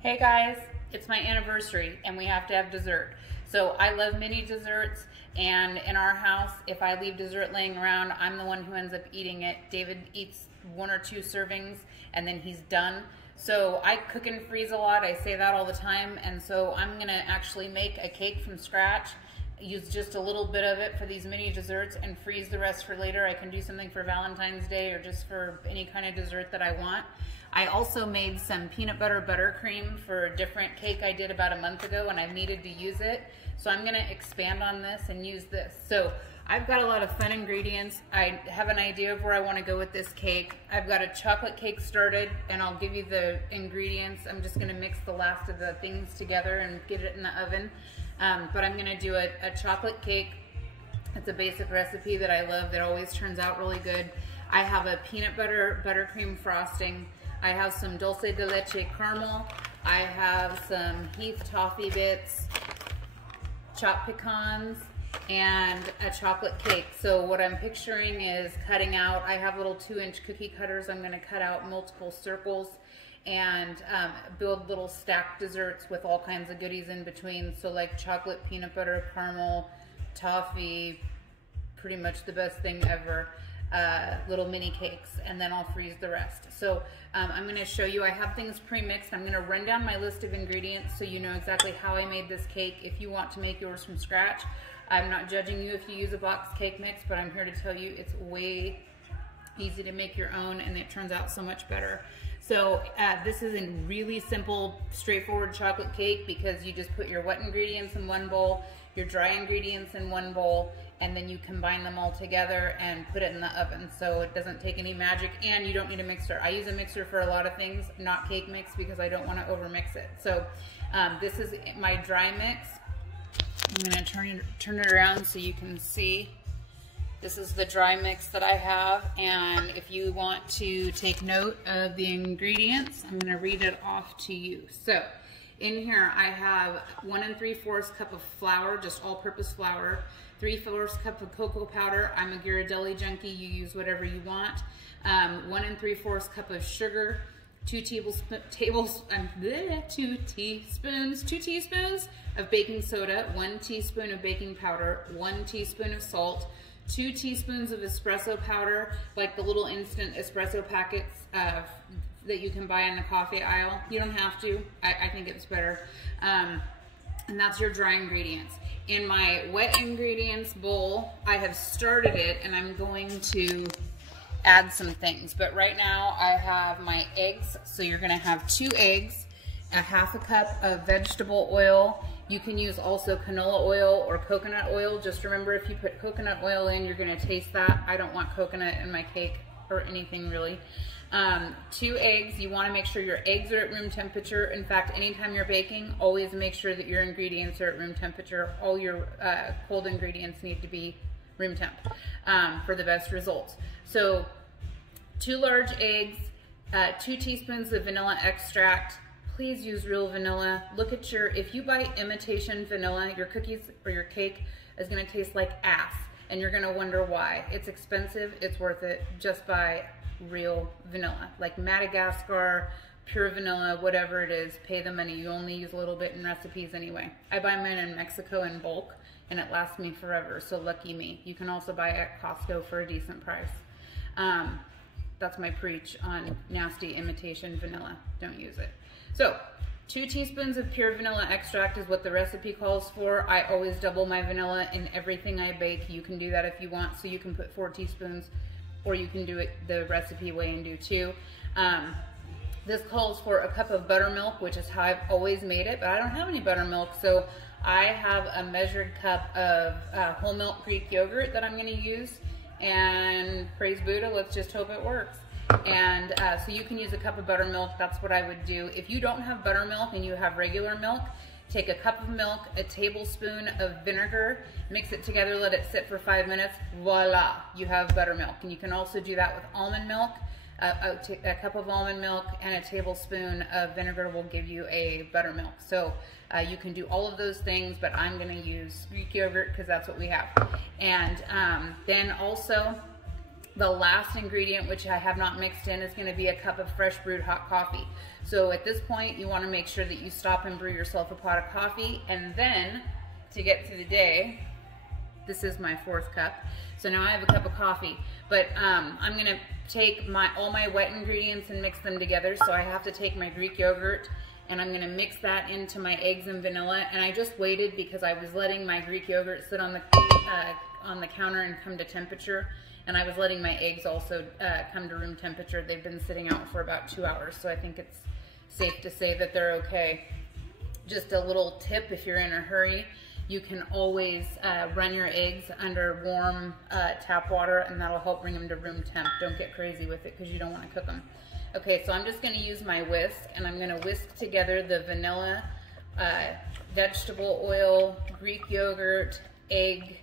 Hey guys, it's my anniversary and we have to have dessert. So I love mini desserts, and in our house, if I leave dessert laying around, I'm the one who ends up eating it. David eats 1 or 2 servings and then he's done. So I cook and freeze a lot. I say that all the time, and so I'm gonna actually make a cake from scratch, use just a little bit of it for these mini desserts and freeze the rest for later. I can do something for Valentine's Day or just for any kind of dessert that I want. I also made some peanut butter buttercream for a different cake I did about a month ago, and I've needed to use it. So I'm gonna expand on this and use this. So I've got a lot of fun ingredients. I have an idea of where I wanna go with this cake. I've got a chocolate cake started, and I'll give you the ingredients. I'm just gonna mix the last of the things together and get it in the oven. But I'm gonna do a chocolate cake. It's a basic recipe that I love that always turns out really good. I have a peanut butter buttercream frosting. I have some dulce de leche caramel. I have some Heath toffee bits, chopped pecans, and a chocolate cake. So what I'm picturing is cutting out, I have little 2-inch cookie cutters. I'm gonna cut out multiple circles and build little stacked desserts with all kinds of goodies in between. So like chocolate, peanut butter, caramel, toffee, pretty much the best thing ever. Little mini cakes, and then I'll freeze the rest. So I'm going to show you, I have things pre-mixed. I'm going to run down my list of ingredients so you know exactly how I made this cake if you want to make yours from scratch. I'm not judging you if you use a box cake mix, but I'm here to tell you it's way easy to make your own, and it turns out so much better. So this is a really simple, straightforward chocolate cake because you just put your wet ingredients in one bowl, your dry ingredients in one bowl, and then you combine them all together and put it in the oven. So it doesn't take any magic, and you don't need a mixer. I use a mixer for a lot of things, not cake mix, because I don't want to overmix it. So this is my dry mix. I'm going to turn it around so you can see. This is the dry mix that I have, and if you want to take note of the ingredients, I'm going to read it off to you. So in here I have 1 3/4 cup of flour, just all-purpose flour, 3/4 cup of cocoa powder. I'm a Ghirardelli junkie, you use whatever you want. 1 3/4 cup of sugar, 2 teaspoons of baking soda, 1 teaspoon of baking powder, 1 teaspoon of salt, 2 teaspoons of espresso powder, like the little instant espresso packets that you can buy in the coffee aisle. You don't have to, I think it's better. And that's your dry ingredients. In my wet ingredients bowl, I have started it and I'm going to add some things. But right now I have my eggs. So you're gonna have 2 eggs, a 1/2 cup of vegetable oil. You can use also canola oil or coconut oil. Just remember, if you put coconut oil in, you're gonna taste that. I don't want coconut in my cake or anything really. 2 eggs. You want to make sure your eggs are at room temperature. In fact, anytime you're baking, always make sure that your ingredients are at room temperature. All your cold ingredients need to be room temp for the best results. So 2 large eggs, 2 teaspoons of vanilla extract. Please use real vanilla. Look at if you buy imitation vanilla, your cookies or your cake is going to taste like ass, and you're going to wonder why. It's expensive. It's worth it. Just buy real vanilla, like Madagascar, pure vanilla, whatever it is. Pay the money. You only use a little bit in recipes anyway. I buy mine in Mexico in bulk, and it lasts me forever, so lucky me. You can also buy it at Costco for a decent price. That's my preach on nasty imitation vanilla. Don't use it. So 2 teaspoons of pure vanilla extract is what the recipe calls for. I always double my vanilla in everything I bake. You can do that if you want, so you can put 4 teaspoons, or you can do it the recipe way and do 2. This calls for a cup of buttermilk, which is how I've always made it, but I don't have any buttermilk, so I have a measured cup of whole milk Greek yogurt that I'm going to use, and praise Buddha, let's just hope it works. And so you can use a cup of buttermilk. That's what I would do. If you don't have buttermilk and you have regular milk, take a cup of milk, a tablespoon of vinegar, mix it together, let it sit for 5 minutes, voila, you have buttermilk. And you can also do that with almond milk. A cup of almond milk and a tablespoon of vinegar will give you a buttermilk. So you can do all of those things, but I'm going to use Greek yogurt because that's what we have. And then also The last ingredient, which I have not mixed in, is going to be a cup of fresh brewed hot coffee. So at this point, you want to make sure that you stop and brew yourself a pot of coffee. And then, to get to the day, this is my 4th cup. So now I have a cup of coffee. But I'm going to take all my wet ingredients and mix them together. So I have to take my Greek yogurt, and I'm going to mix that into my eggs and vanilla. And I just waited because I was letting my Greek yogurt sit on the counter and come to temperature. And I was letting my eggs also come to room temperature. They've been sitting out for about 2 hours, so I think it's safe to say that they're okay. Just a little tip, if you're in a hurry, you can always run your eggs under warm tap water, and that'll help bring them to room temp. Don't get crazy with it because you don't want to cook them. Okay, so I'm just going to use my whisk, and I'm going to whisk together the vanilla, vegetable oil, Greek yogurt, egg,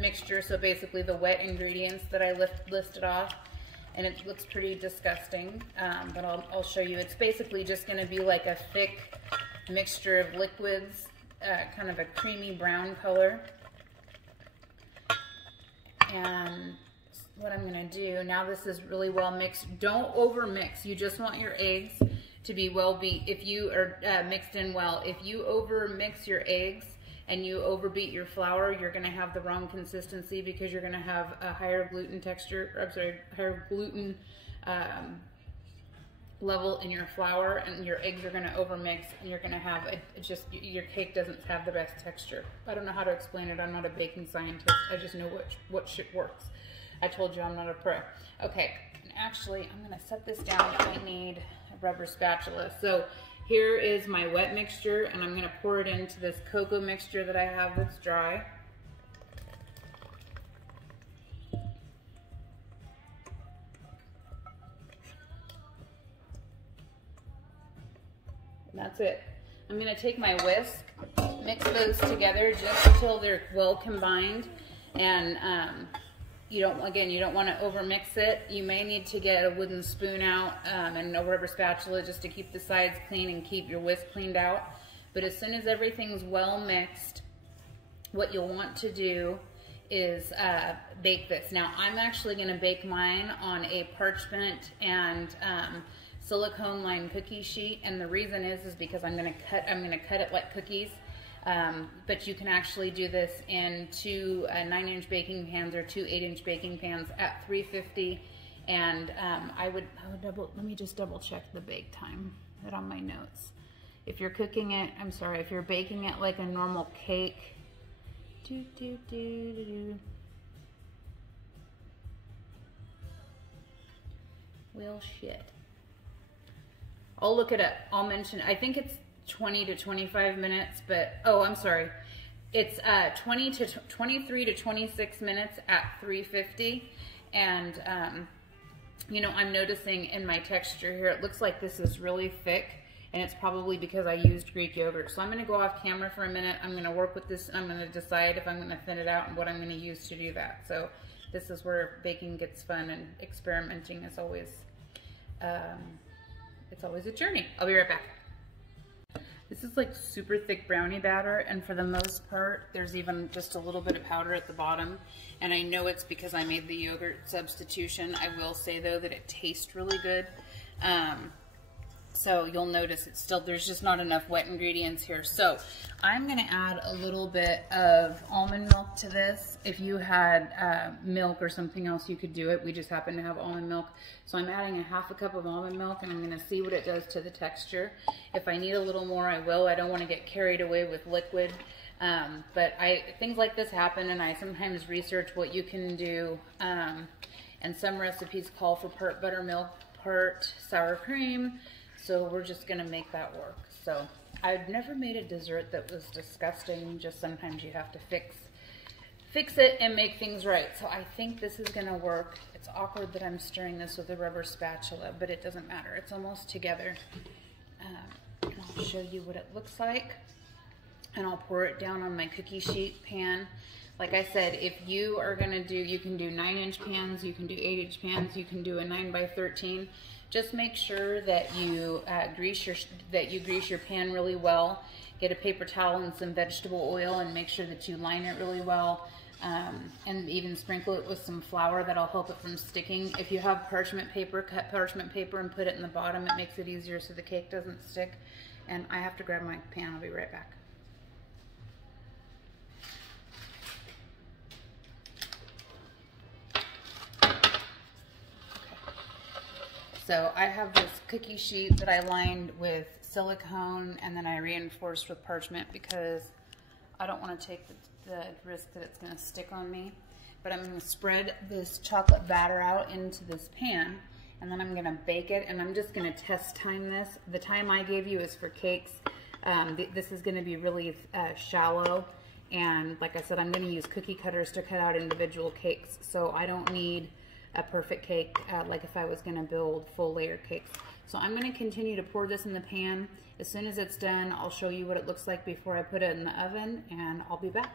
mixture, so basically the wet ingredients that I listed off, and it looks pretty disgusting, but I'll show you. It's basically just going to be like a thick mixture of liquids, kind of a creamy brown color. And what I'm going to do, now this is really well mixed. Don't over mix. You just want your eggs to be well beat. If you are mixed in well, if you over mix your eggs and you overbeat your flour, you're going to have the wrong consistency because you're going to have a higher gluten texture, or I'm sorry, higher gluten level in your flour, and your eggs are going to overmix, and you're going to have your cake doesn't have the best texture. I don't know how to explain it. I'm not a baking scientist. I just know what shit works. I told you I'm not a pro. Okay, and actually I'm going to set this down. I need a rubber spatula. So here is my wet mixture, and I'm going to pour it into this cocoa mixture that I have that's dry. And that's it. I'm going to take my whisk, mix those together just until they're well combined, and you don't want to overmix it. You may need to get a wooden spoon out and a rubber spatula just to keep the sides clean and keep your whisk cleaned out. But as soon as everything's well mixed, what you'll want to do is bake this. Now I'm actually going to bake mine on a parchment and silicone lined cookie sheet, and the reason is because I'm going to cut it like cookies. But you can actually do this in 2 9-inch baking pans or 2 8-inch baking pans at 350. And let me just double check the bake time right on my notes. If you're cooking it, if you're baking it like a normal cake, well, shit. I'll look it up. I'll mention, I think it's 20 to 25 minutes, but, oh, I'm sorry. It's 23 to 26 minutes at 350. And, you know, I'm noticing in my texture here, it looks like this is really thick, and it's probably because I used Greek yogurt. So I'm going to go off camera for a minute. I'm going to work with this, and I'm going to decide if I'm going to thin it out and what I'm going to use to do that. So this is where baking gets fun, and experimenting is always, it's always a journey. I'll be right back. This is like super thick brownie batter, and for the most part, there's even just a little bit of powder at the bottom. And I know it's because I made the yogurt substitution. I will say though that it tastes really good. So you'll notice it's still, there's just not enough wet ingredients here. So I'm gonna add a little bit of almond milk to this. If you had milk or something else, you could do it. We just happen to have almond milk. So I'm adding a half a cup of almond milk, and I'm gonna see what it does to the texture. If I need a little more, I will. I don't wanna get carried away with liquid. But things like this happen, and I sometimes research what you can do. And some recipes call for part buttermilk, part sour cream. So we're just gonna make that work. So I've never made a dessert that was disgusting. Just sometimes you have to fix it and make things right. So I think this is gonna work. It's awkward that I'm stirring this with a rubber spatula, but it doesn't matter. It's almost together. And I'll show you what it looks like. And I'll pour it down on my cookie sheet pan. Like I said, if you are gonna do, you can do 9-inch pans, you can do 8-inch pans, you can do a 9x13. Just make sure that you grease your pan really well. Get a paper towel and some vegetable oil, and make sure that you line it really well. and even sprinkle it with some flour that'll help it from sticking. If you have parchment paper, cut parchment paper and put it in the bottom. It makes it easier so the cake doesn't stick. And I have to grab my pan. I'll be right back. So I have this cookie sheet that I lined with silicone and then I reinforced with parchment because I don't want to take the risk that it's going to stick on me. But I'm going to spread this chocolate batter out into this pan and then I'm going to bake it, and I'm just going to test time this. The time I gave you is for cakes. This is going to be really shallow, and like I said, I'm going to use cookie cutters to cut out individual cakes, so I don't need a perfect cake like if I was going to build full layer cakes. So I'm going to continue to pour this in the pan. As soon as it's done, I'll show you what it looks like before I put it in the oven, and I'll be back.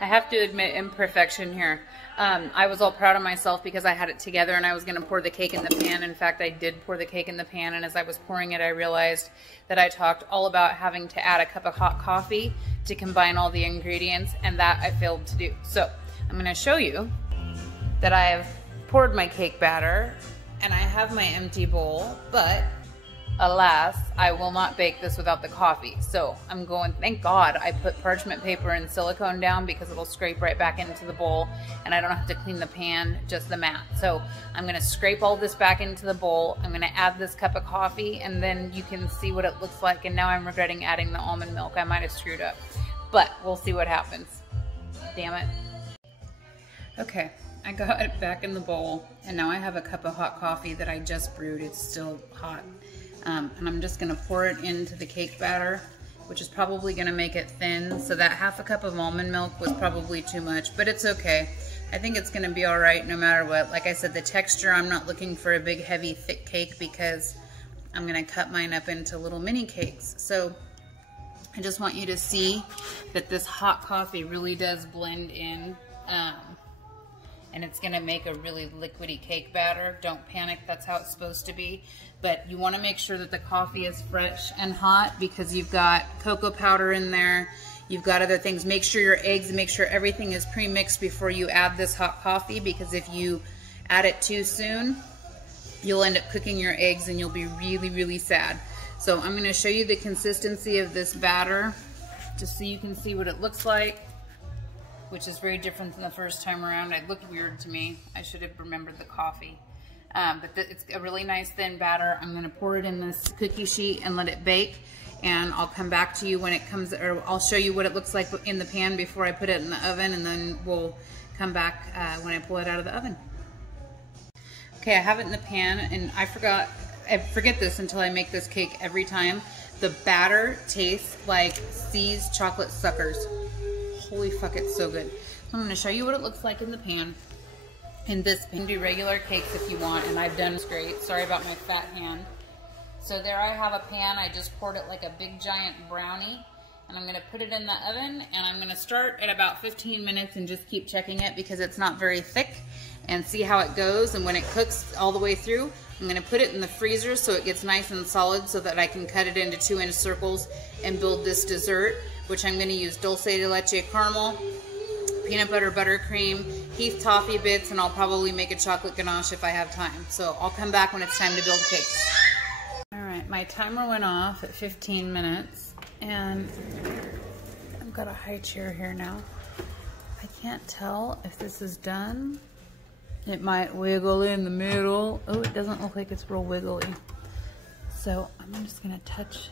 I have to admit imperfection here. I was all proud of myself because I had it together and I was going to pour the cake in the pan. In fact, I did pour the cake in the pan, and as I was pouring it, I realized that I talked all about having to add a cup of hot coffee to combine all the ingredients, and that I failed to do. So I'm going to show you that I have poured my cake batter and I have my empty bowl, but alas, I will not bake this without the coffee. So I'm going, thank God I put parchment paper and silicone down because it'll scrape right back into the bowl and I don't have to clean the pan, just the mat. So I'm going to scrape all this back into the bowl. I'm going to add this cup of coffee and then you can see what it looks like. And now I'm regretting adding the almond milk. I might have screwed up, but we'll see what happens. Damn it. Okay, I got it back in the bowl and now I have a cup of hot coffee that I just brewed. It's still hot. And I'm just going to pour it into the cake batter, which is probably going to make it thin. So that half a cup of almond milk was probably too much, but it's okay. I think it's going to be all right no matter what. Like I said, the texture, I'm not looking for a big, heavy, thick cake because I'm going to cut mine up into little mini cakes. So I just want you to see that this hot coffee really does blend in. And it's going to make a really liquidy cake batter. Don't panic, that's how it's supposed to be. But you want to make sure that the coffee is fresh and hot because you've got cocoa powder in there. You've got other things. Make sure your eggs, make sure everything is pre-mixed before you add this hot coffee, because if you add it too soon, you'll end up cooking your eggs and you'll be really, really sad. So I'm going to show you the consistency of this batter just so you can see what it looks like, which is very different than the first time around. It looked weird to me. I should have remembered the coffee. But it's a really nice thin batter. I'm gonna pour it in this cookie sheet and let it bake. And I'll come back to you when it comes, or I'll show you what it looks like in the pan before I put it in the oven, and then we'll come back when I pull it out of the oven. Okay, I have it in the pan, and I forget this until I make this cake every time. The batter tastes like C's chocolate suckers. Holy fuck, it's so good. So I'm going to show you what it looks like in the pan. In this, you can do regular cakes if you want, and I've done this great. Sorry about my fat hand. So there I have a pan. I just poured it like a big giant brownie, and I'm going to put it in the oven, and I'm going to start at about 15 minutes and just keep checking it because it's not very thick, and see how it goes. And when it cooks all the way through, I'm going to put it in the freezer so it gets nice and solid so that I can cut it into 2-inch circles and build this dessert, which I'm going to use dulce de leche caramel, peanut butter buttercream, Heath toffee bits, and I'll probably make a chocolate ganache if I have time. So I'll come back when it's time to build cakes. All right, my timer went off at 15 minutes, and I've got a high chair here now. I can't tell if this is done. It might wiggle in the middle. Oh, it doesn't look like it's real wiggly. So I'm just gonna touch.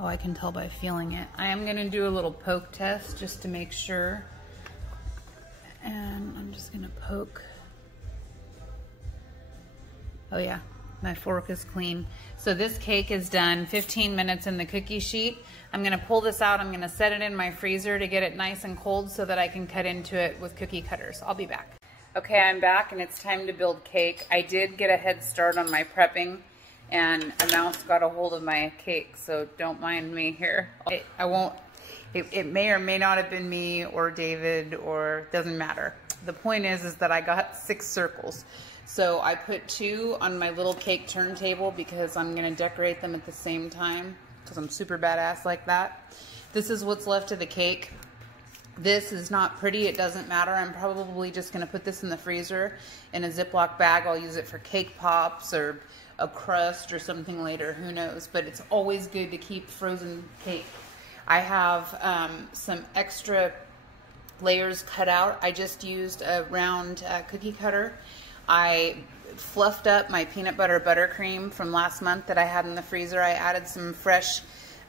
Oh, I can tell by feeling it. I am gonna do a little poke test just to make sure. And I'm just gonna poke. Oh yeah, my fork is clean. So this cake is done, 15 minutes in the cookie sheet. I'm gonna pull this out, I'm gonna set it in my freezer to get it nice and cold so that I can cut into it with cookie cutters. I'll be back. Okay, I'm back and it's time to build cake. I did get a head start on my prepping, and a mouse got a hold of my cake, so don't mind me here. It may or may not have been me or David, or doesn't matter. the point is that I got 6 circles. So I put 2 on my little cake turntable because I'm going to decorate them at the same time because I'm super badass like that. This is what's left of the cake. This is not pretty. It doesn't matter. I'm probably just going to put this in the freezer in a Ziploc bag. I'll use it for cake pops or a crust or something later. Who knows? But it's always good to keep frozen cake. I have some extra layers cut out. I just used a round cookie cutter. I fluffed up my peanut butter buttercream from last month that I had in the freezer. I added some fresh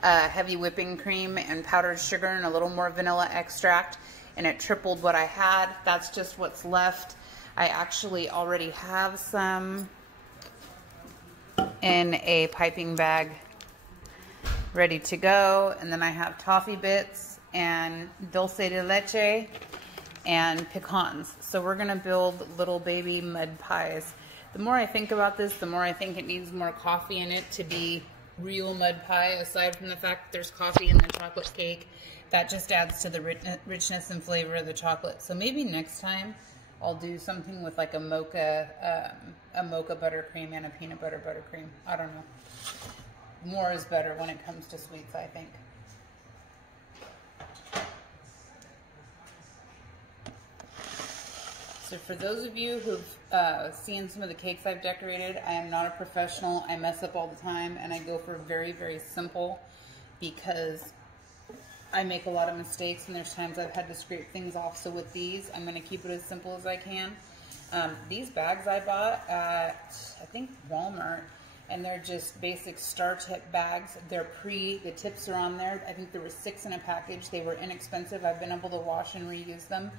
heavy whipping cream and powdered sugar and a little more vanilla extract, and it tripled what I had. That's just what's left. I actually already have some in a piping bag ready to go, and then I have toffee bits and dulce de leche and pecans. So we're gonna build little baby mud pies. The more I think about this, the more I think it needs more coffee in it to be real mud pie, aside from the fact that there's coffee in the chocolate cake. That just adds to the richness and flavor of the chocolate. So maybe next time I'll do something with like a mocha buttercream and a peanut butter buttercream. I don't know. More is better when it comes to sweets, I think. So for those of you who've seen some of the cakes I've decorated, I am not a professional. I mess up all the time, and I go for very, very simple because I make a lot of mistakes, and there's times I've had to scrape things off. So with these, I'm going to keep it as simple as I can. These bags I bought at, I think, Walmart, and they're just basic star tip bags. They're the tips are on there. I think there were 6 in a package. They were inexpensive. I've been able to wash and reuse them.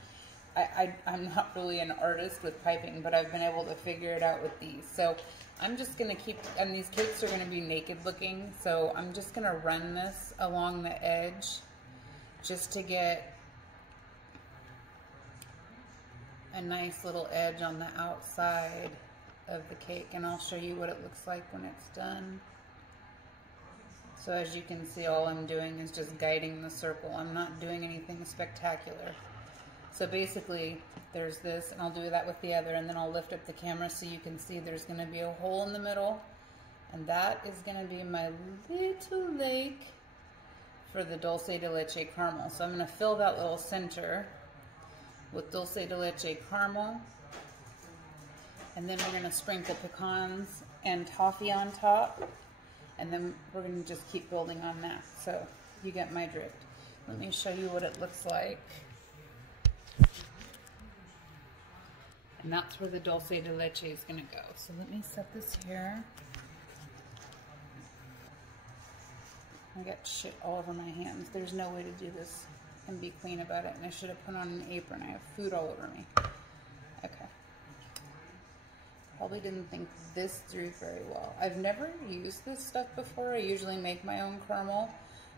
I'm not really an artist with piping, but I've been able to figure it out with these. So I'm just going to keep, and these cakes are going to be naked looking, so I'm just going to run this along the edge just to get a nice little edge on the outside of the cake, and I'll show you what it looks like when it's done. So as you can see, all I'm doing is just guiding the circle. I'm not doing anything spectacular. So basically, there's this, and I'll do that with the other, and then I'll lift up the camera so you can see there's going to be a hole in the middle, and that is going to be my little lake for the dulce de leche caramel. So I'm going to fill that little center with dulce de leche caramel, and then we're going to sprinkle pecans and toffee on top, and then we're going to just keep building on that. So you get my drift. Let me show you what it looks like. And that's where the dulce de leche is going to go. So let me set this here. I got shit all over my hands. There's no way to do this and be clean about it. And I should have put on an apron. I have food all over me. Okay. Probably didn't think this through very well. I've never used this stuff before. I usually make my own caramel,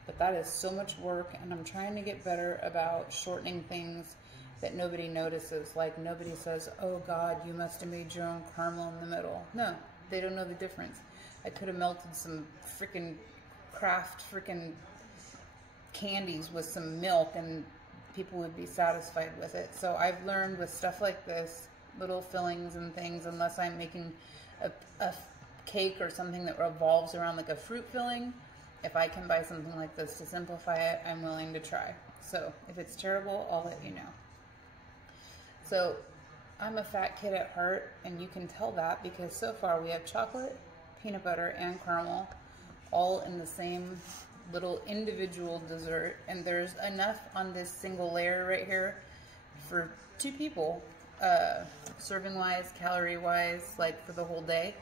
but that is so much work, and I'm trying to get better about shortening things that nobody notices. Like, nobody says, oh God, you must have made your own caramel in the middle. No, they don't know the difference. I could have melted some freaking craft candies with some milk and people would be satisfied with it. So I've learned with stuff like this, little fillings and things, unless I'm making a cake or something that revolves around like a fruit filling, if I can buy something like this to simplify it, I'm willing to try. So if it's terrible, I'll let you know. So I'm a fat kid at heart, and you can tell that because so far we have chocolate, peanut butter, and caramel all in the same little individual dessert, and there's enough on this single layer right here for 2 people, serving wise, calorie wise, like for the whole day.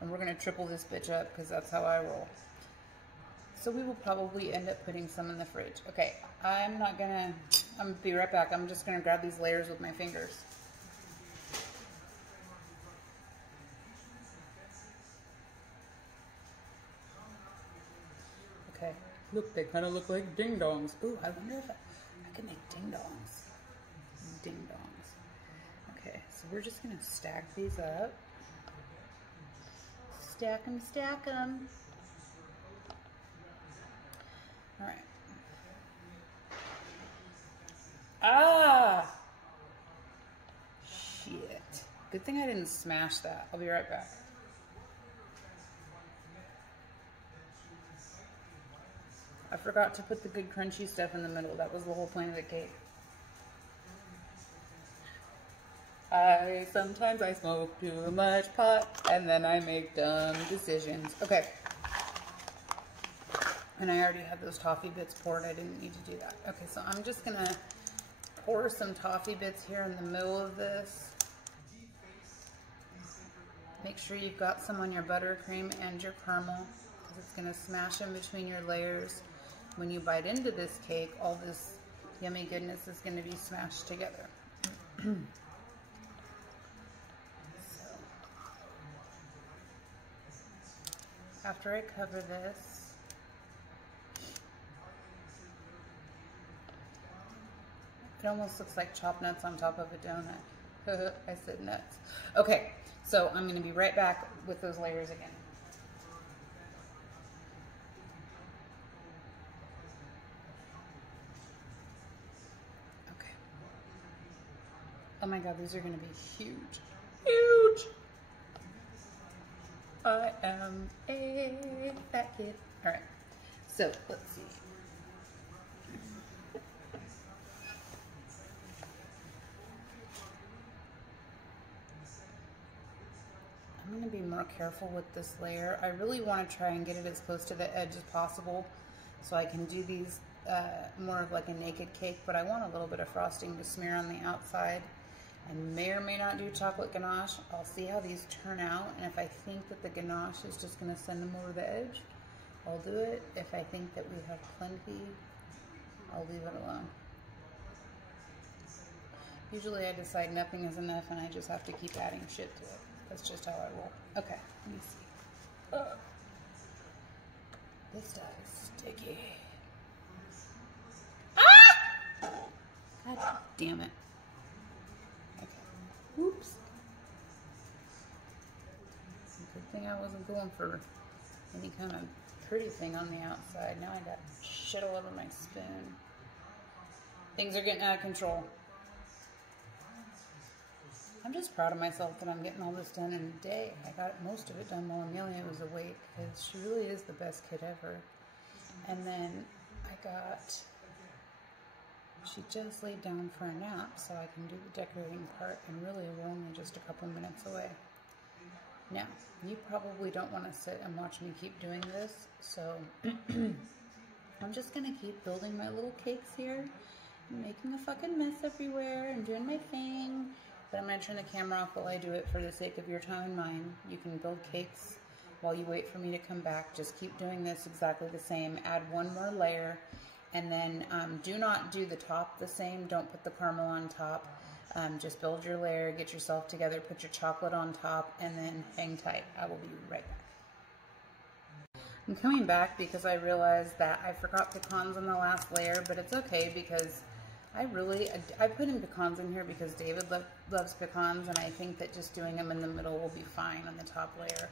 And we're gonna triple this bitch up because that's how I roll. So we will probably end up putting some in the fridge. Okay, I'm gonna be right back. I'm just gonna grab these layers with my fingers. Okay, look, they kind of look like ding-dongs. Ooh, I wonder if I can make ding-dongs. Ding-dongs. Okay, so we're just gonna stack these up. Stack them, stack them. All right. Ah! Good thing I didn't smash that. I'll be right back. I forgot to put the good crunchy stuff in the middle. That was the whole point of the cake. Sometimes I smoke too much pot and then I make dumb decisions. Okay. And I already had those toffee bits poured. I didn't need to do that. Okay, so I'm just gonna pour some toffee bits here in the middle of this. Make sure you've got some on your buttercream and your caramel, because it's gonna smash in between your layers. When you bite into this cake, all this yummy goodness is gonna be smashed together. After I cover this, it almost looks like chopped nuts on top of a donut. I said nuts. Okay, so I'm going to be right back with those layers again. Okay. Oh my God, these are going to be huge. Huge! I am a fat kid. All right, so let's see. I'm going to be more careful with this layer. I really want to try and get it as close to the edge as possible so I can do these more of like a naked cake, but I want a little bit of frosting to smear on the outside. I may or may not do chocolate ganache. I'll see how these turn out, and if I think that the ganache is just going to send them over the edge, I'll do it. If I think that we have plenty, I'll leave it alone. Usually I decide nothing is enough and I just have to keep adding shit to it. That's just how I roll. Okay, let me see. This stuff is sticky. Ah! God damn it. Oops. Good thing I wasn't going for any kind of pretty thing on the outside. Now I got shit all over my spoon. Things are getting out of control. I'm just proud of myself that I'm getting all this done in a day. I got most of it done while Amelia was awake, because she really is the best kid ever. And then she just laid down for a nap, so I can do the decorating part, and really we're only just a couple minutes away. Now, you probably don't want to sit and watch me keep doing this, so I'm just going to keep building my little cakes here, and making a fucking mess everywhere, and doing my thing, but I'm going to turn the camera off while I do it for the sake of your time and mine. You can build cakes while you wait for me to come back. Just keep doing this exactly the same. Add one more layer. And then do not do the top the same. Don't put the caramel on top. Just build your layer, get yourself together, put your chocolate on top, and then hang tight. I will be right back. I'm coming back because I realized that I forgot pecans on the last layer, but it's okay because I put in pecans in here because David loves pecans, and I think that just doing them in the middle will be fine on the top layer.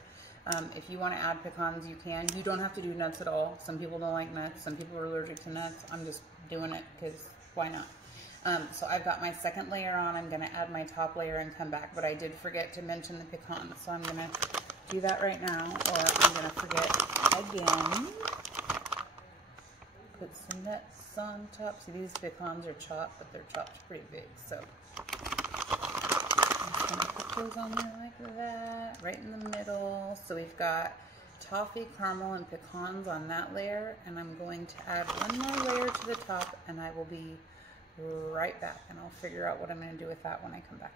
If you want to add pecans, you can. You don't have to do nuts at all. Some people don't like nuts. Some people are allergic to nuts. I'm just doing it because why not? So I've got my second layer on. I'm going to add my top layer and come back. But I did forget to mention the pecans. So I'm going to do that right now, or I'm going to forget again. Put some nuts on top. See, these pecans are chopped, but they're chopped pretty big. So I'm going to put those on there like that, right in the middle. So we've got toffee, caramel, and pecans on that layer, and I'm going to add one more layer to the top, and I will be right back, and I'll figure out what I'm going to do with that when I come back.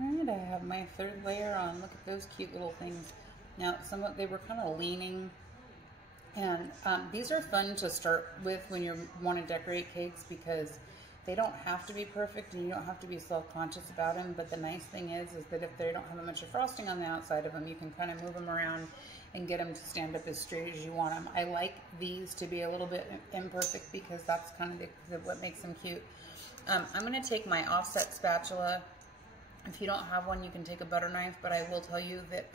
Alright, I have my third layer on. Look at those cute little things. Now, they were kind of leaning, and these are fun to start with when you want to decorate cakes, because they don't have to be perfect and you don't have to be self-conscious about them, but the nice thing is that if they don't have a bunch of frosting on the outside of them, you can kind of move them around and get them to stand up as straight as you want them. I like these to be a little bit imperfect because that's kind of what makes them cute. I'm going to take my offset spatula. If you don't have one, you can take a butter knife, but I will tell you that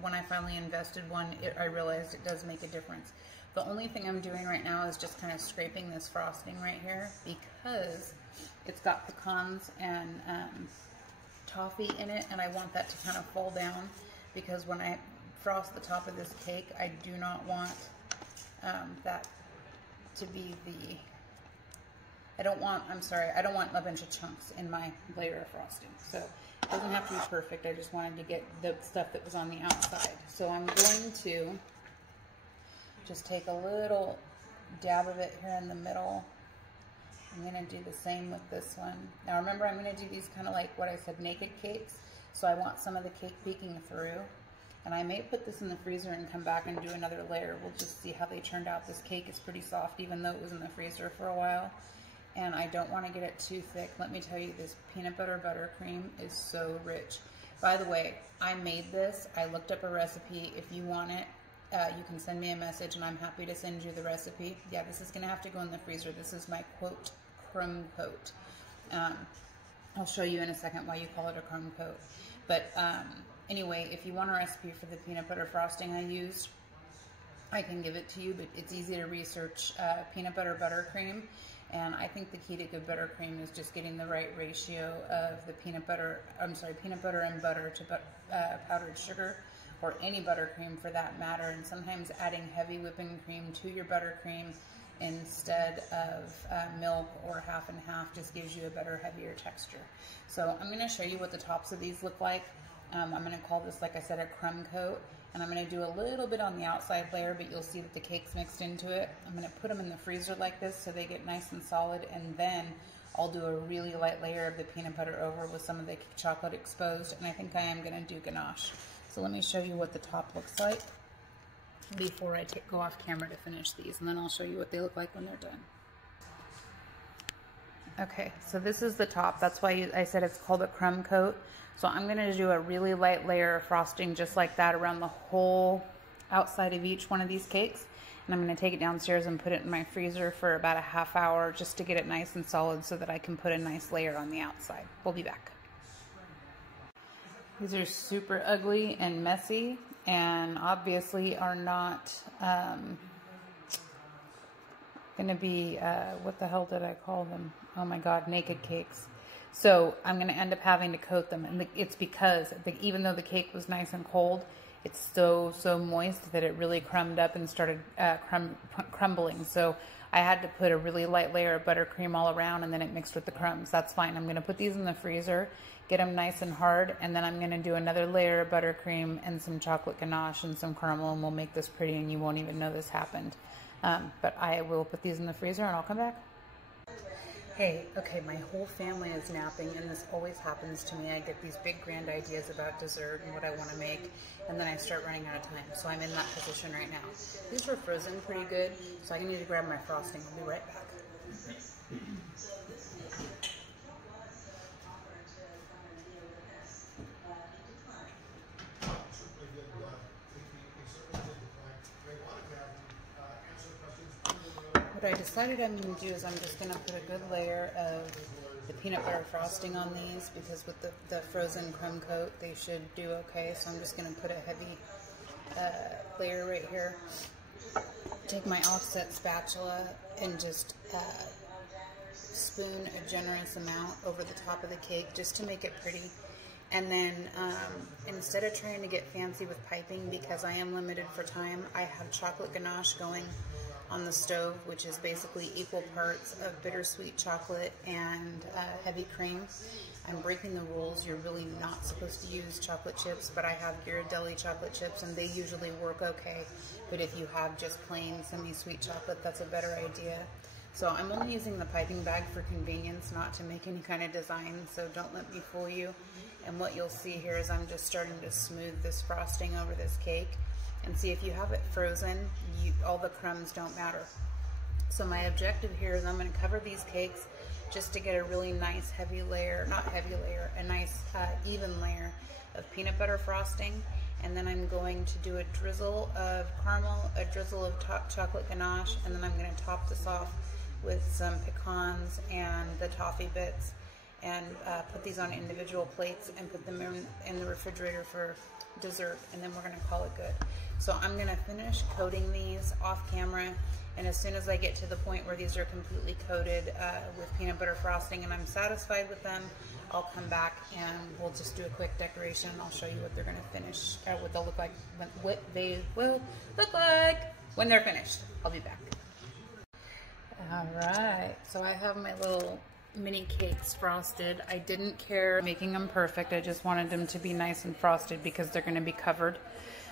when I finally invested one, I realized it does make a difference. The only thing I'm doing right now is just kind of scraping this frosting right here because it's got pecans and toffee in it, and I want that to kind of fall down, because when I frost the top of this cake, I do not want that to be the, I don't want a bunch of chunks in my layer of frosting. So it doesn't have to be perfect. I just wanted to get the stuff that was on the outside. So I'm going to just take a little dab of it here in the middle. I'm going to do the same with this one. Now remember, I'm going to do these kind of like what I said, naked cakes. So I want some of the cake peeking through. And I may put this in the freezer and come back and do another layer. We'll just see how they turned out. This cake is pretty soft, even though it was in the freezer for a while. And I don't want to get it too thick. Let me tell you, this peanut butter buttercream is so rich. By the way, I made this. I looked up a recipe. If you want it, you can send me a message and I'm happy to send you the recipe. Yeah, this is going to have to go in the freezer. This is my quote, crumb coat. I'll show you in a second why you call it a crumb coat. But anyway, if you want a recipe for the peanut butter frosting I used, I can give it to you, but it's easy to research peanut butter buttercream. And I think the key to good buttercream is just getting the right ratio of the peanut butter and butter to powdered sugar, or any buttercream for that matter. And sometimes adding heavy whipping cream to your buttercream instead of milk or half and half just gives you a better, heavier texture. So I'm going to show you what the tops of these look like. I'm going to call this, like I said, a crumb coat. And I'm going to do a little bit on the outside layer, but you'll see that the cake's mixed into it. I'm going to put them in the freezer like this so they get nice and solid, and then I'll do a really light layer of the peanut butter over with some of the chocolate exposed, and I think I am going to do ganache. So let me show you what the top looks like before I go off camera to finish these, and then I'll show you what they look like when they're done. Okay, so this is the top. That's why I said it's called a crumb coat. So I'm going to do a really light layer of frosting just like that around the whole outside of each one of these cakes. And I'm going to take it downstairs and put it in my freezer for about a half hour just to get it nice and solid so that I can put a nice layer on the outside. We'll be back. These are super ugly and messy and obviously are not going to be, what the hell did I call them? Oh my God, naked cakes. So I'm going to end up having to coat them, and it's because even though the cake was nice and cold, it's so moist that it really crumbed up and started crumbling. So I had to put a really light layer of buttercream all around, and then it mixed with the crumbs. That's fine. I'm going to put these in the freezer, get them nice and hard, and then I'm going to do another layer of buttercream and some chocolate ganache and some caramel, and we'll make this pretty, and you won't even know this happened. But I will put these in the freezer, and I'll come back. Hey, okay, my whole family is napping, and this always happens to me. I get these big grand ideas about dessert and what I want to make, and then I start running out of time. So I'm in that position right now. These were frozen pretty good, so I need to grab my frosting. I'll be right back. What I decided I'm going to do is I'm just going to put a good layer of the peanut butter frosting on these, because with the frozen crumb coat they should do okay. So I'm just going to put a heavy layer right here. Take my offset spatula and just spoon a generous amount over the top of the cake just to make it pretty. And then instead of trying to get fancy with piping, because I am limited for time, I have chocolate ganache going on the stove, which is basically equal parts of bittersweet chocolate and heavy cream. I'm breaking the rules. You're really not supposed to use chocolate chips, but I have Ghirardelli chocolate chips, and they usually work okay. But if you have just plain semi-sweet chocolate, that's a better idea. So I'm only using the piping bag for convenience, not to make any kind of design, so don't let me fool you. And what you'll see here is I'm just starting to smooth this frosting over this cake. And see, if you have it frozen, all the crumbs don't matter. So my objective here is I'm going to cover these cakes just to get a really nice heavy layer, not heavy layer, a nice even layer of peanut butter frosting. And then I'm going to do a drizzle of caramel, a drizzle of chocolate ganache, and then I'm going to top this off with some pecans and the toffee bits. and put these on individual plates and put them in the refrigerator for dessert, and then we're gonna call it good. So I'm gonna finish coating these off camera, and as soon as I get to the point where these are completely coated with peanut butter frosting and I'm satisfied with them, I'll come back and we'll just do a quick decoration, and I'll show you what they're gonna finish, what they'll look like, what they will look like when they're finished. I'll be back. All right, so I have my little mini cakes frosted. I didn't care making them perfect. I just wanted them to be nice and frosted because they're going to be covered.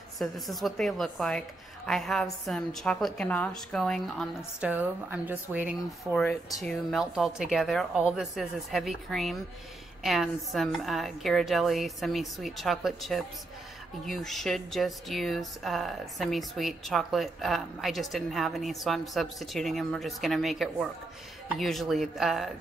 So this is what they look like. I have some chocolate ganache going on the stove. I'm just waiting for it to melt all together. All this is heavy cream and some Ghirardelli semi-sweet chocolate chips. You should just use semi-sweet chocolate. I just didn't have any, so I'm substituting them. We're just going to make it work. Usually,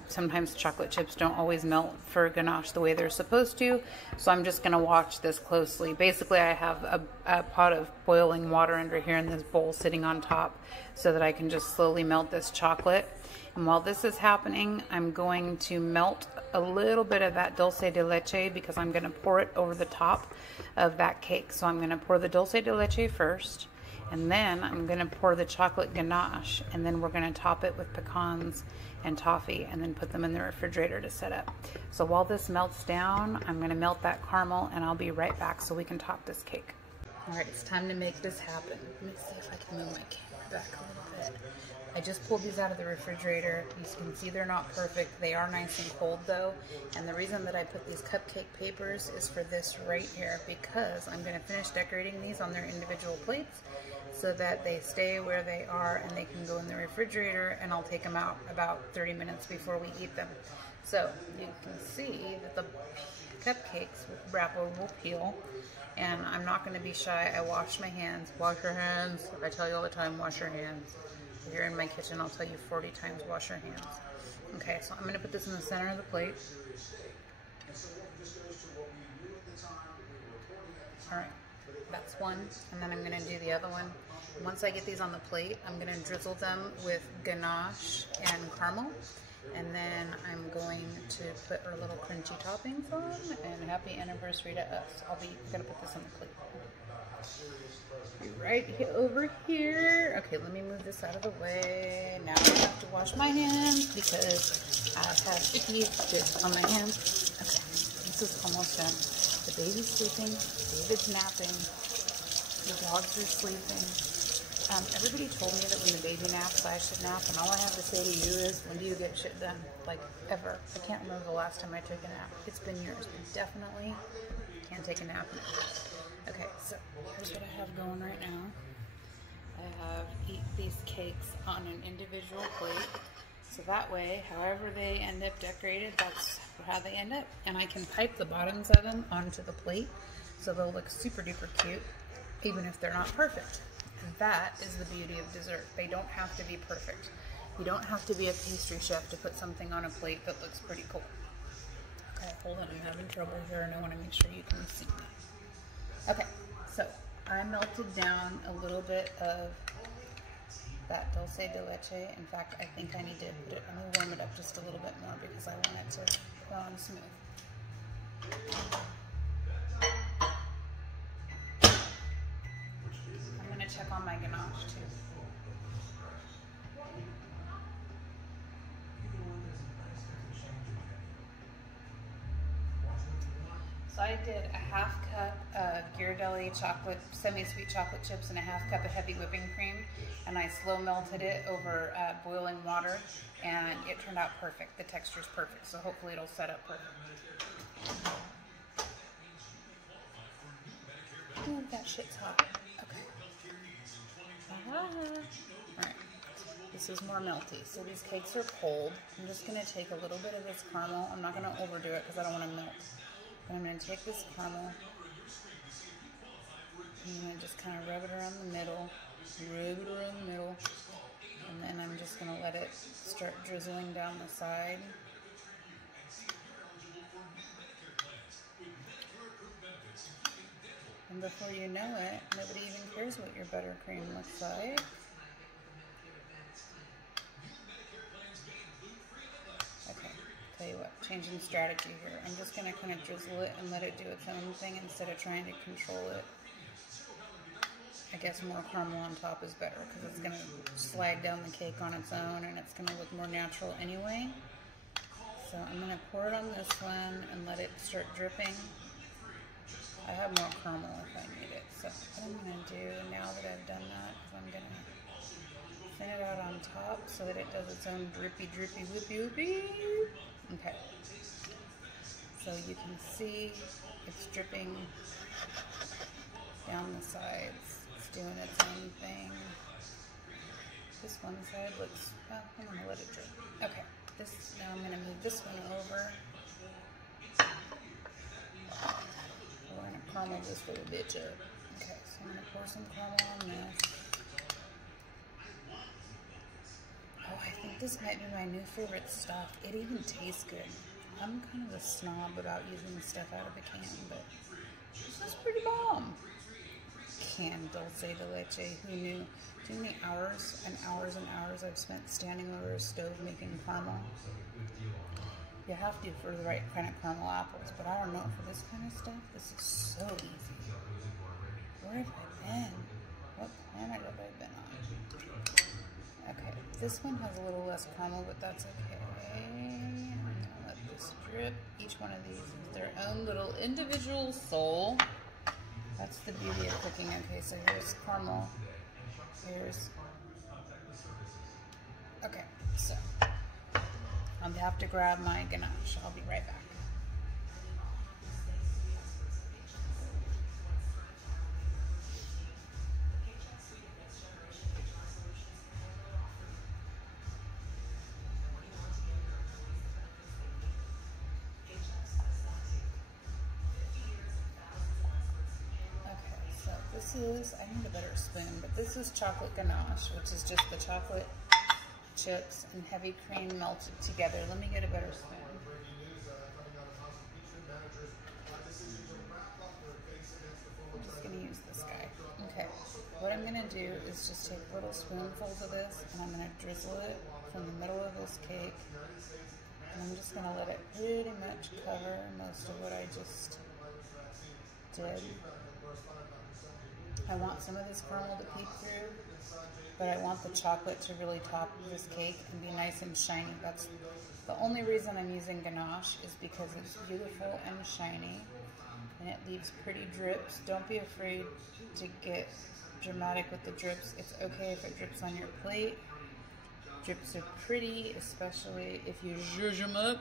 sometimes chocolate chips don't always melt for ganache the way they're supposed to, so I'm just going to watch this closely. Basically, I have a pot of boiling water under here in this bowl sitting on top so that I can just slowly melt this chocolate. And while this is happening, I'm going to melt a little bit of that dulce de leche because I'm going to pour it over the top of that cake. So I'm going to pour the dulce de leche first, and then I'm going to pour the chocolate ganache, and then we're going to top it with pecans and toffee, and then put them in the refrigerator to set up. So while this melts down, I'm going to melt that caramel, and I'll be right back so we can top this cake. All right, it's time to make this happen. Let me see if I can move my camera back a little bit. I just pulled these out of the refrigerator. You can see they're not perfect. They are nice and cold though. And the reason that I put these cupcake papers is for this right here, because I'm going to finish decorating these on their individual plates so that they stay where they are and they can go in the refrigerator, and I'll take them out about 30 minutes before we eat them. So you can see that the cupcakes wrapper will peel, and I'm not going to be shy. I washed my hands. Wash your hands. I tell you all the time, wash your hands. If you're in my kitchen, I'll tell you 40 times, wash your hands. Okay, so I'm going to put this in the center of the plate. All right, that's one, and then I'm going to do the other one. Once I get these on the plate, I'm going to drizzle them with ganache and caramel, and then I'm going to put our little crunchy toppings on, and happy anniversary to us. I'm going to put this on the plate. Right over here. Okay, let me move this out of the way. Now I have to wash my hands because I have icky bits on my hands. Okay, this is almost done. The baby's sleeping, David's napping, the dogs are sleeping. Everybody told me that when the baby naps, I should nap, and all I have to say to you is, when do you get shit done? Like, ever. I can't remember the last time I took a nap. It's been years, but definitely can't take a nap now. Okay, so here's what I have going right now. I have these cakes on an individual plate, so that way, however they end up decorated, that's how they end up. And I can pipe the bottoms of them onto the plate, so they'll look super duper cute, even if they're not perfect. And that is the beauty of dessert. They don't have to be perfect. You don't have to be a pastry chef to put something on a plate that looks pretty cool. Okay, hold on, I'm having trouble here, and I want to make sure you can see me. Okay, so I melted down a little bit of that dulce de leche. In fact, I think I need to put it, I'm going to warm it up just a little bit more because I want it to go on smooth. I'm going to check on my ganache too. So I did a half cup of Ghirardelli chocolate, semi-sweet chocolate chips, and a half cup of heavy whipping cream, and I slow melted it over boiling water, and it turned out perfect. The texture's perfect, so hopefully it'll set up perfect. Ooh, that shit's hot. Okay. Alright. This is more melty. So these cakes are cold. I'm just going to take a little bit of this caramel. I'm not going to overdo it because I don't want to melt. But I'm going to take this caramel, and I'm going to just kind of rub it around the middle, and then I'm just going to let it start drizzling down the side. And before you know it, nobody even cares what your buttercream looks like. Okay, tell you what, changing strategy here. I'm just going to kind of drizzle it and let it do its own thing instead of trying to control it. I guess more caramel on top is better because it's going to slide down the cake on its own and it's going to look more natural anyway. So I'm going to pour it on this one and let it start dripping. I have more caramel if I need it. So what I'm going to do now that I've done that is I'm going to thin it out on top so that it does its own drippy, drippy, whoopy, whoopy. Okay. So you can see it's dripping down the sides. It's doing its own thing. This one side looks, well, I'm going to let it drip. Okay. Now I'm going to move this one over. We're going to caramel this little bitch up. Okay, so I'm going to pour some caramel on this. Oh, I think this might be my new favorite stuff. It even tastes good. I'm kind of a snob about using stuff out of a can, but this is pretty bomb. Canned dulce de leche. Who knew? Do you know how many hours and hours and hours I've spent standing over a stove making caramel? You have to for the right kind of caramel apples, but I don't know, for this kind of stuff, this is so easy. Where have I been? What planet have I been on? Okay, this one has a little less caramel, but that's okay. I'm gonna let this drip. Each one of these is their own little individual soul. That's the beauty of cooking. Okay, so here's caramel. Okay, so I'll have to grab my ganache. I'll be right back. This is, I need a better spoon, but this is chocolate ganache, which is just the chocolate chips and heavy cream melted together. Let me get a better spoon. I'm just going to use this guy. Okay, what I'm going to do is just take little spoonfuls of this and I'm going to drizzle it from the middle of this cake. And I'm just going to let it pretty much cover most of what I just did. I want some of this caramel to peek through, but I want the chocolate to really top this cake and be nice and shiny. That's the only reason I'm using ganache, is because it's beautiful and shiny and it leaves pretty drips. Don't be afraid to get dramatic with the drips. It's okay if it drips on your plate. Drips are pretty, especially if you zhuzh them up.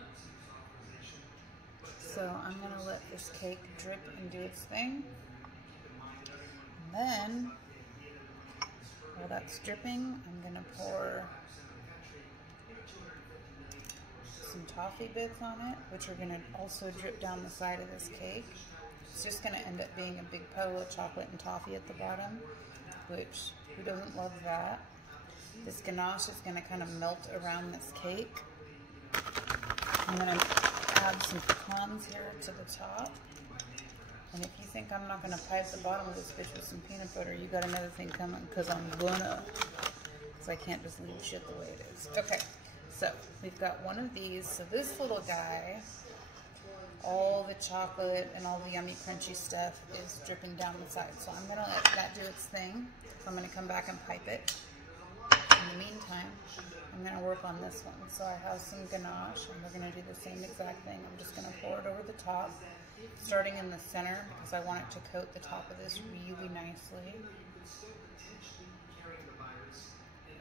So I'm going to let this cake drip and do its thing. Then, while that's dripping, I'm going to pour some toffee bits on it, which are going to also drip down the side of this cake. It's just going to end up being a big puddle of chocolate and toffee at the bottom, which, who doesn't love that? This ganache is going to kind of melt around this cake. I'm going to add some pecans here to the top. And if you think I'm not going to pipe the bottom of this bitch with some peanut butter, you got another thing coming, because I'm gonna. Because I can't just leave shit the way it is. Okay, so we've got one of these. So this little guy, all the chocolate and all the yummy crunchy stuff is dripping down the side. So I'm going to let that do its thing. So I'm going to come back and pipe it. In the meantime, I'm going to work on this one. So I have some ganache, and we're going to do the same exact thing. I'm just going to pour it over the top, starting in the center, because I want it to coat the top of this really nicely.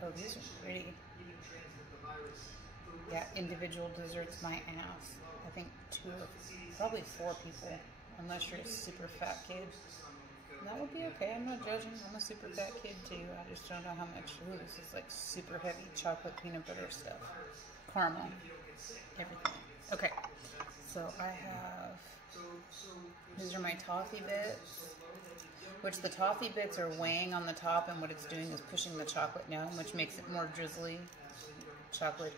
Oh, these are pretty. Yeah, individual desserts, my ass. I think 2 or probably 4 people, unless you're a super fat kid. And that would be okay. I'm not judging. I'm a super fat kid too. I just don't know how much. Ooh, this is like super heavy chocolate peanut butter stuff. Caramel. Everything. Okay. So I have, these are my toffee bits, which the toffee bits are weighing on the top, and what it's doing is pushing the chocolate down, which makes it more drizzly. Chocolate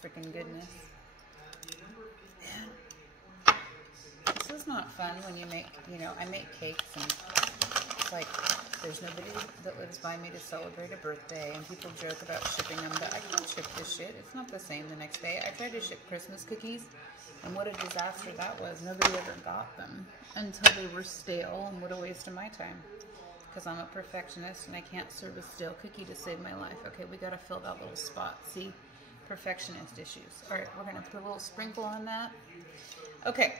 freaking goodness. And this is not fun when you make, you know, I make cakes and it's like there's nobody that lives by me to celebrate a birthday, and people joke about shipping them, but I can't ship ship this shit. It's not the same the next day. I tried to ship Christmas cookies, and what a disaster that was. Nobody ever got them until they were stale, and what a waste of my time. Because I'm a perfectionist, and I can't serve a stale cookie to save my life. Okay, we gotta fill that little spot. See? Perfectionist issues. All right, we're gonna put a little sprinkle on that. Okay,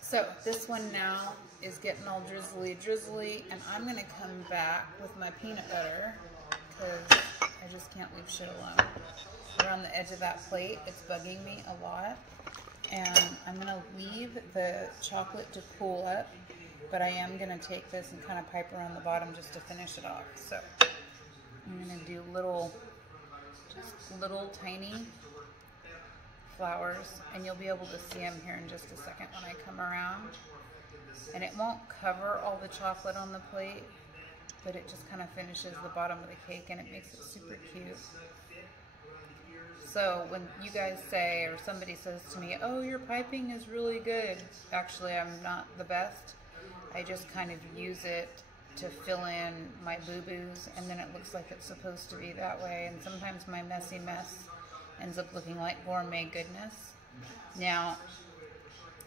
so this one now is getting all drizzly, and I'm gonna come back with my peanut butter because I just can't leave shit alone. Around the edge of that plate, it's bugging me a lot, and I'm gonna leave the chocolate to cool up, but I am gonna take this and kind of pipe around the bottom just to finish it off. So I'm gonna do just little tiny flowers, and you'll be able to see them here in just a second when I come around. And it won't cover all the chocolate on the plate, but it just kind of finishes the bottom of the cake, and it makes it super cute. So when you guys say, or somebody says to me, oh, your piping is really good, actually I'm not the best. I just kind of use it to fill in my boo-boos, and then it looks like it's supposed to be that way. And sometimes my messy mess ends up looking like gourmet goodness. Now,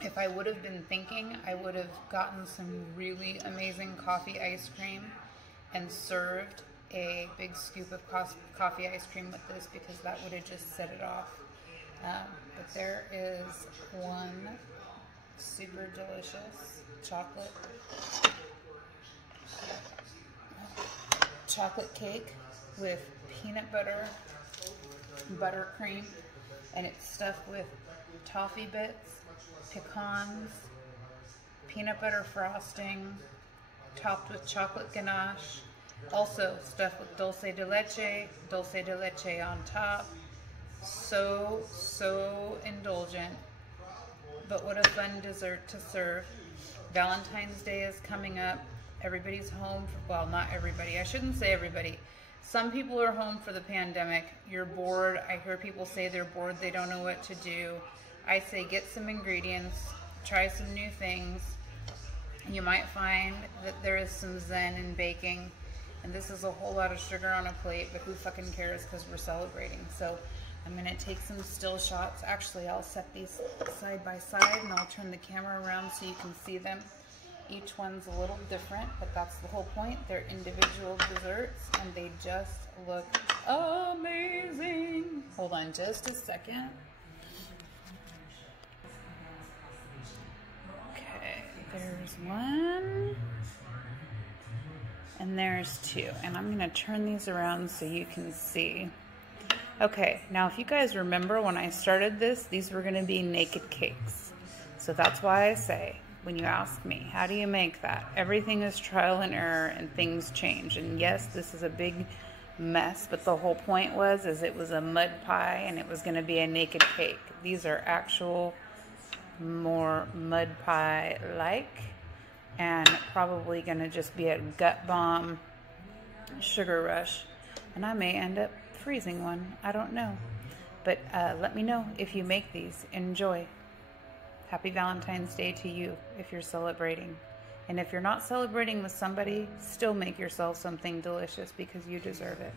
if I would have been thinking, I would have gotten some really amazing coffee ice cream and served a big scoop of coffee ice cream with this, because that would have just set it off. But there is one super delicious chocolate cake with peanut butter, buttercream, and it's stuffed with toffee bits, pecans, peanut butter frosting, topped with chocolate ganache, also stuffed with dulce de leche on top. So indulgent, but what a fun dessert to serve. Valentine's Day is coming up. Everybody's home. Well, not everybody. I shouldn't say everybody. Some people are home for the pandemic. You're bored. I hear people say they're bored. They don't know what to do. I say get some ingredients. Try some new things. You might find that there is some zen in baking. And this is a whole lot of sugar on a plate, but who fucking cares, because we're celebrating. So I'm going to take some still shots. Actually, I'll set these side by side, and I'll turn the camera around so you can see them. Each one's a little different, but that's the whole point. They're individual desserts, and they just look amazing. Hold on just a second. Okay, there's one. And there's two. And I'm going to turn these around so you can see. Okay, now if you guys remember when I started this, these were going to be naked cakes. So that's why I say, when you ask me, how do you make that? Everything is trial and error, and things change. And yes, this is a big mess, but the whole point was, it was a mud pie, and it was going to be a naked cake. These are actual, more mud pie-like, and probably going to just be a gut bomb sugar rush. And I may end up freezing one. I don't know. But let me know if you make these. Enjoy. Happy Valentine's Day to you if you're celebrating. And if you're not celebrating with somebody, still make yourself something delicious, because you deserve it.